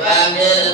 فاغفر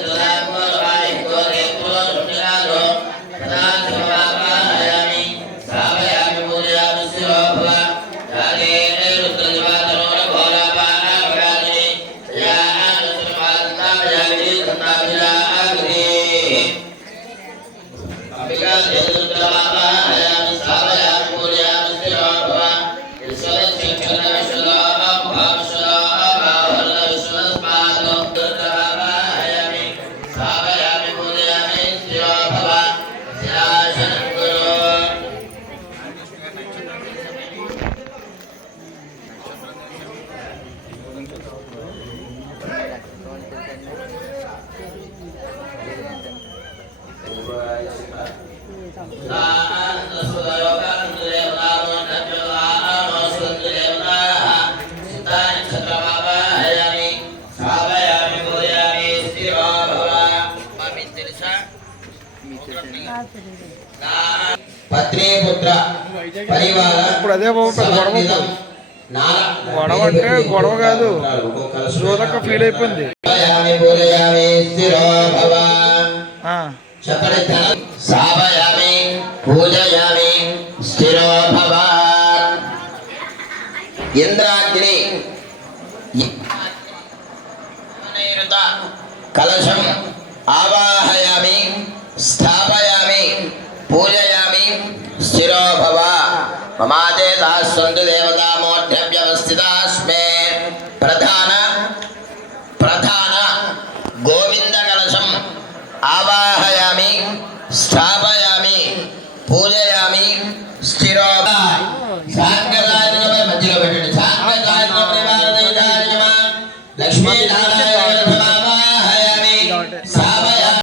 ఇప్పుడు అదే బాబు పెద్ద గొడవ అంటే గొడవ కాదు. జోదక్క ఫీల్ అయిపోయింది. పూజయామి పూజయామి స్థిరో భవ ఇంద్రాగ్ని కలశం ఆవాహయామి స్థాపయామి పూజయామి స్థిరో భవ మమాదే దాస్వంతు దేవత Lakshmi, I